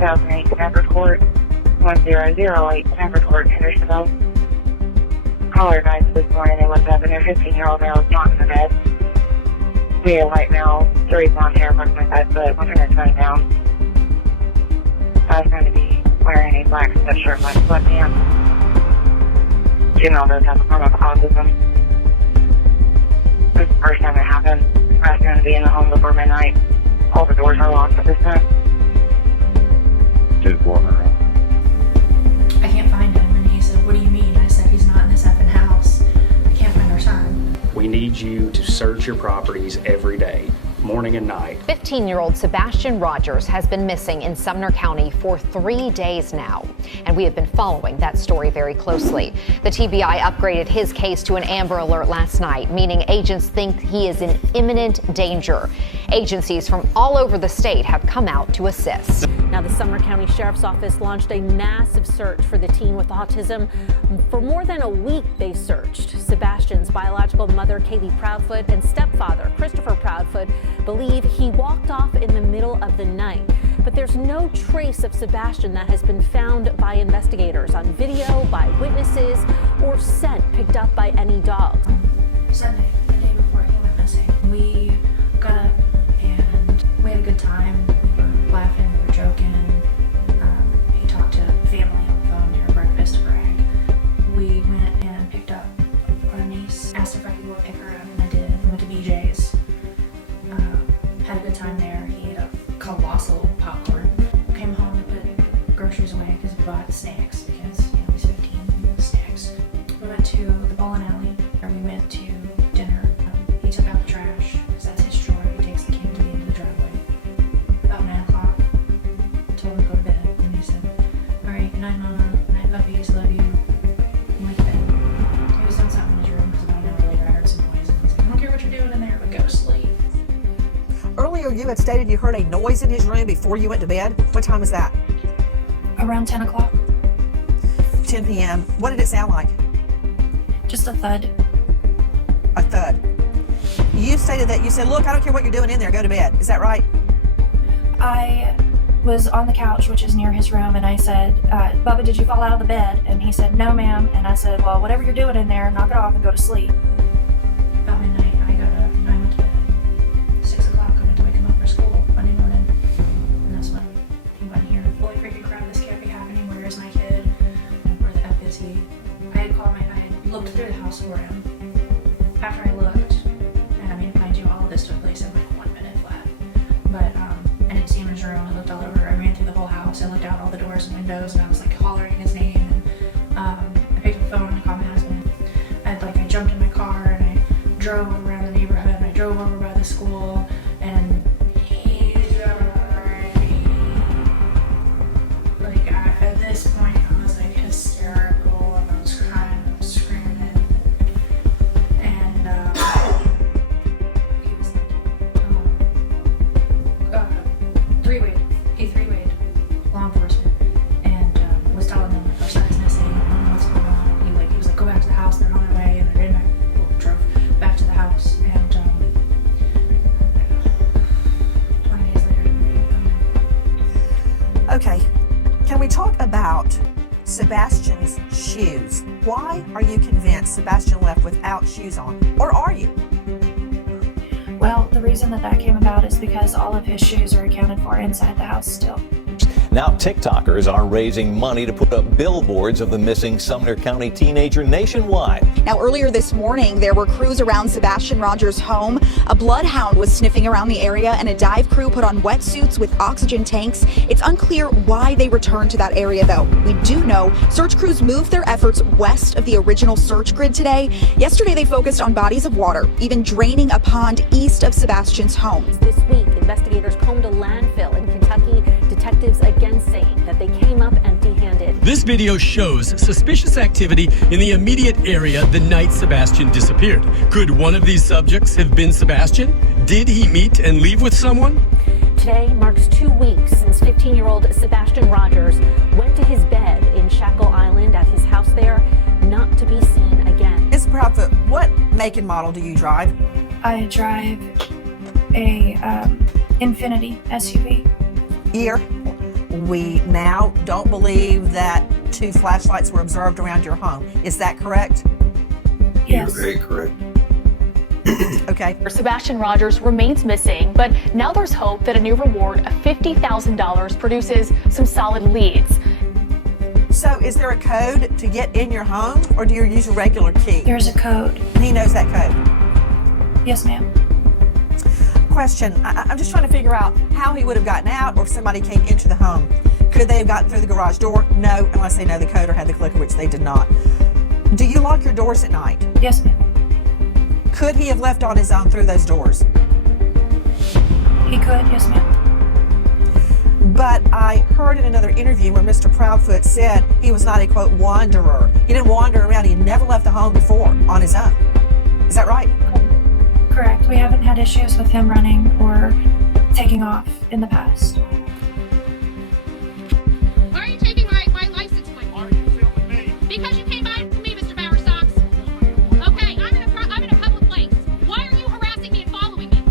1008 Stanford Court, 1008 Stanford Court, Hendersonville. Caller advised this morning they looked up and their 15-year-old male was not in the bed. We had a white male, 3 blonde hair, approximately 5 foot, 120 pounds. I was going to be wearing a black sweatshirt, black sweatpants. Female does have a form of autism. This is the first time it happened. I was going to be in the home before midnight. All the doors are locked at this time. Just walking around. I can't find him. And he said, what do you mean? I said, he's not in this effing house. I can't find our son. We need you to search your properties every day, morning and night. 15-year-old Sebastian Rogers has been missing in Sumner County for 3 days now, and we have been following that story very closely. The TBI upgraded his case to an Amber Alert last night, meaning agents think he is in imminent danger. Agencies from all over the state have come out to assist. Now, the Sumner County Sheriff's Office launched a massive search for the teen with autism. For more than a week, they searched. Sebastian's biological mother, Kaylee Proudfoot, and stepfather, Christopher Proudfoot, believe he walked off in the middle of the night. But there's no trace of Sebastian that has been found by investigators on video, by witnesses, or scent picked up by any dogs. Sunday, the day before he went missing, we got up and we had a good time. We were laughing, we were joking. He talked to family on the phone during breakfast, Greg. We went and picked up our niece, asked if I could go pick her up, and I did. We went to BJ's. Had a good time there. He ate a colossal popcorn. Came home and put groceries away because we bought snacks because he's 15, snacks. We went to the bowling alley, or we went to dinner. He took out the trash because that's his chore. He takes the can to the end of the driveway. About 9 o'clock, told him to go to bed, and he said, "All right, good night, Mama. Good night, puppies. Love you." He went to bed. He was doing something in his room because about an hour later I heard some noise, and he's like, "I don't care what you're doing in there, but go to sleep." Earlier, you had stated you heard a noise in his room before you went to bed. What time was that? Around 10 o'clock. 10 p.m. What did it sound like? Just a thud. A thud. You stated that you said, "Look, I don't care what you're doing in there. Go to bed." Is that right? I was on the couch, which is near his room, and I said, "Bubba, did you fall out of the bed?" And he said, "No, ma'am." And I said, "Well, whatever you're doing in there, knock it off and go to sleep." About midnight, I got up and I went to bed. 6 o'clock, I went to wake him up for school Monday morning. And that's when he went here. Holy freaking crap, this can't be happening. Where is my kid? And where the F is he? I had looked through the house for him. After I looked, and I mean, mind you, all of this took place in like 1 minute flat. But I didn't see him in his room. I looked all over. I ran through the whole house. I looked out all the doors and windows, and I was like hollering his name. And I picked up the phone and called my husband. I jumped in my car and I drove around the neighborhood. And I drove over by the school, and at this point I was like hysterical, and I was crying, I was screaming, and he was like, he three-wayed law enforcement, and was telling them like our son's missing, I don't know what's going on. He was like, go back to the house, they're on their way, and they're in my drove back to the house, and 20 days later. Okay. Can we talk about Sebastian's shoes? Why are you convinced Sebastian left without shoes on? Or are you? Well, the reason that came about is because all of his shoes are accounted for inside the house still. Now TikTokers are raising money to put up billboards of the missing Sumner County teenager nationwide. Now, earlier this morning, there were crews around Sebastian Rogers' home. A bloodhound was sniffing around the area, and a dive crew put on wetsuits with oxygen tanks. It's unclear why they returned to that area, though. We do know search crews moved their efforts west of the original search grid today. Yesterday, they focused on bodies of water, even draining a pond east of Sebastian's home. This week, investigators combed a landfill in Kentucky. Detectives again saying that they came up empty-handed. This video shows suspicious activity in the immediate area the night Sebastian disappeared. Could one of these subjects have been Sebastian? Did he meet and leave with someone? Today marks 2 weeks since 15-year-old Sebastian Rogers went to his bed in Shackle Island at his house there, not to be seen again. Ms. Proudfoot, what make and model do you drive? I drive a Infinity SUV. Year? we now don't believe that 2 flashlights were observed around your home. Is that correct? Yes. You're very correct. Okay. Sebastian Rogers remains missing, but now there's hope that a new reward of $50,000 produces some solid leads. So is there a code to get in your home, or do you use a regular key? There's a code. He knows that code? Yes, ma'am. Question. I'm just trying to figure out how he would have gotten out, or if somebody came into the home. Could they have gotten through the garage door? No, unless they know the code or had the clicker, which they did not. Do you lock your doors at night? Yes, ma'am. Could he have left on his own through those doors? He could, yes, ma'am. But I heard in another interview where Mr. Proudfoot said he was not a, quote, wanderer. He didn't wander around. He had never left the home before on his own. Is that right? Correct. We haven't had issues with him running or taking off in the past. Why are you taking my license plate? Why are you filming me? Because you came by me, Mr. Bowerstocks. Okay, I'm in a public place. Why are you harassing me and following me?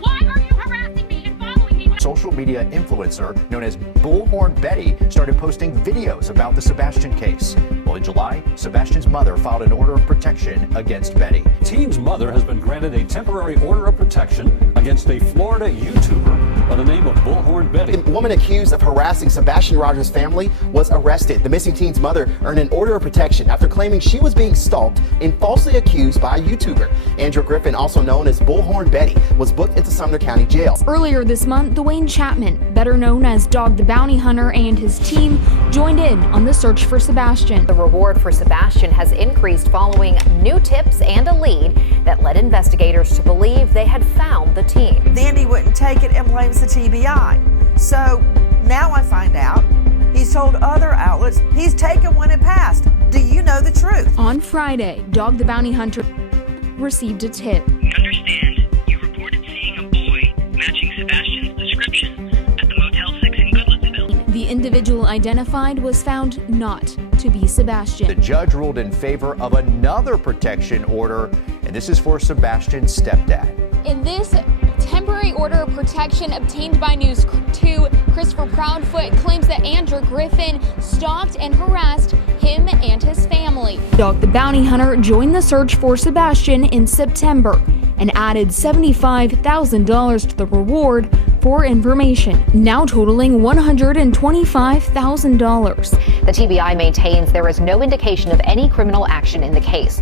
Why are you harassing me and following me? Social media influencer known as Bullhorn Betty started posting videos about the Sebastian case. Well, in July, Sebastian's mother filed an order of protection against Betty. Teen's mother has been granted a temporary order of protection against a Florida YouTuber by the name of Bullhorn Betty. The woman accused of harassing Sebastian Rogers' family was arrested. The missing teen's mother earned an order of protection after claiming she was being stalked and falsely accused by a YouTuber. Andrew Griffin, also known as Bullhorn Betty, was booked into Sumner County Jail. Earlier this month, Dwayne Chapman, better known as Dog the Bounty Hunter, and his team joined in on the search for Sebastian. The reward for Sebastian has increased following new tips and a lead that led investigators to believe they had found the teen. Then he wouldn't take it and blames the TBI. So now I find out he's told other outlets he's taken when it passed. Do you know the truth? On Friday, Dog the Bounty Hunter received a tip. We understand you reported seeing a boy matching Sebastian's description at the Motel 6 in Goodlettsville. The individual identified was found not to be Sebastian. The judge ruled in favor of another protection order, and this is for Sebastian's stepdad. In this temporary order of protection obtained by News 2, Christopher Proudfoot claims that Andrew Griffin stalked and harassed him and his family. Dog the Bounty Hunter joined the search for Sebastian in September and added $75,000 to the reward for information, now totaling $125,000. The TBI maintains there is no indication of any criminal action in the case.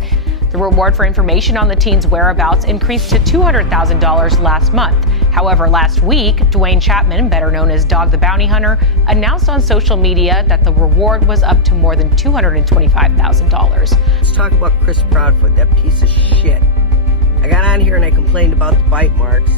The reward for information on the teen's whereabouts increased to $200,000 last month. However, last week, Dwayne Chapman, better known as Dog the Bounty Hunter, announced on social media that the reward was up to more than $225,000. Let's talk about Chris Proudfoot, that piece of shit. I got on here and I complained about the bite marks,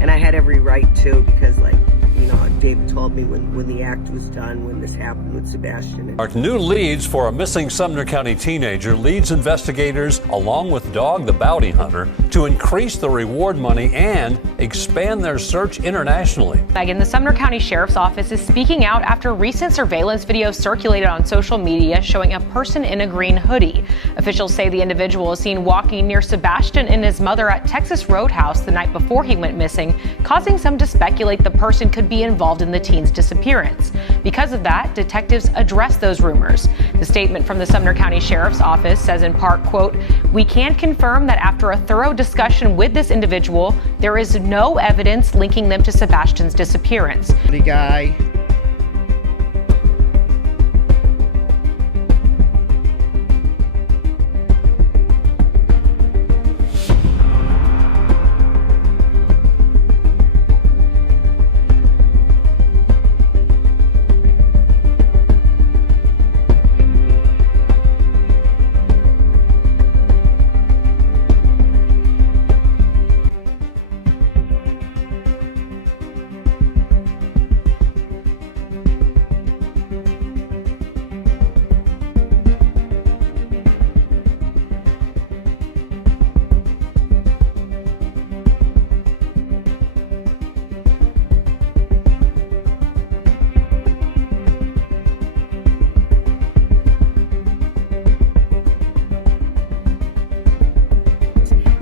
and I had every right to, because, like, you know, David told me when the act was done, when this happened with Sebastian. Our new leads for a missing Sumner County teenager leads investigators, along with Dog the Bounty Hunter, to increase the reward money and expand their search internationally. Megan, the Sumner County Sheriff's Office is speaking out after recent surveillance video circulated on social media showing a person in a green hoodie. Officials say the individual was seen walking near Sebastian and his mother at Texas Roadhouse the night before he went missing, causing some to speculate the person could be involved in the teen's disappearance. Because of that, detectives addressed those rumors. The statement from the Sumner County Sheriff's Office says in part, quote, "We can confirm that after a thorough discussion with this individual, there is no evidence linking them to Sebastian's disappearance." The guy.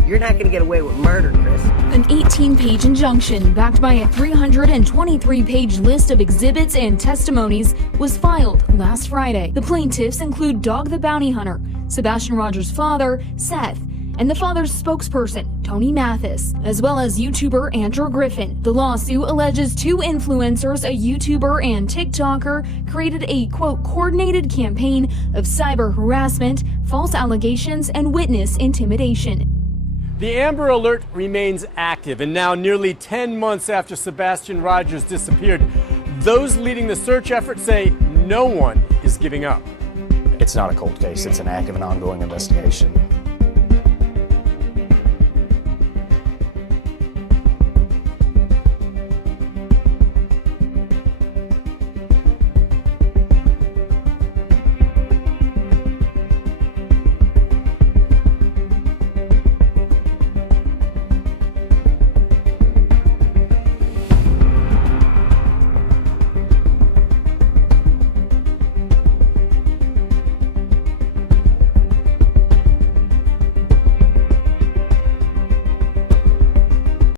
You're not going to get away with murder, Chris. An 18-page injunction backed by a 323-page list of exhibits and testimonies was filed last Friday. The plaintiffs include Dog the Bounty Hunter, Sebastian Rogers' father, Seth, and the father's spokesperson, Tony Mathis, as well as YouTuber Andrew Griffin. The lawsuit alleges two influencers, a YouTuber and TikToker, created a, quote, coordinated campaign of cyber harassment, false allegations, and witness intimidation. The Amber Alert remains active, and now nearly 10 months after Sebastian Rogers disappeared, those leading the search effort say no one is giving up. It's not a cold case, it's an active and ongoing investigation.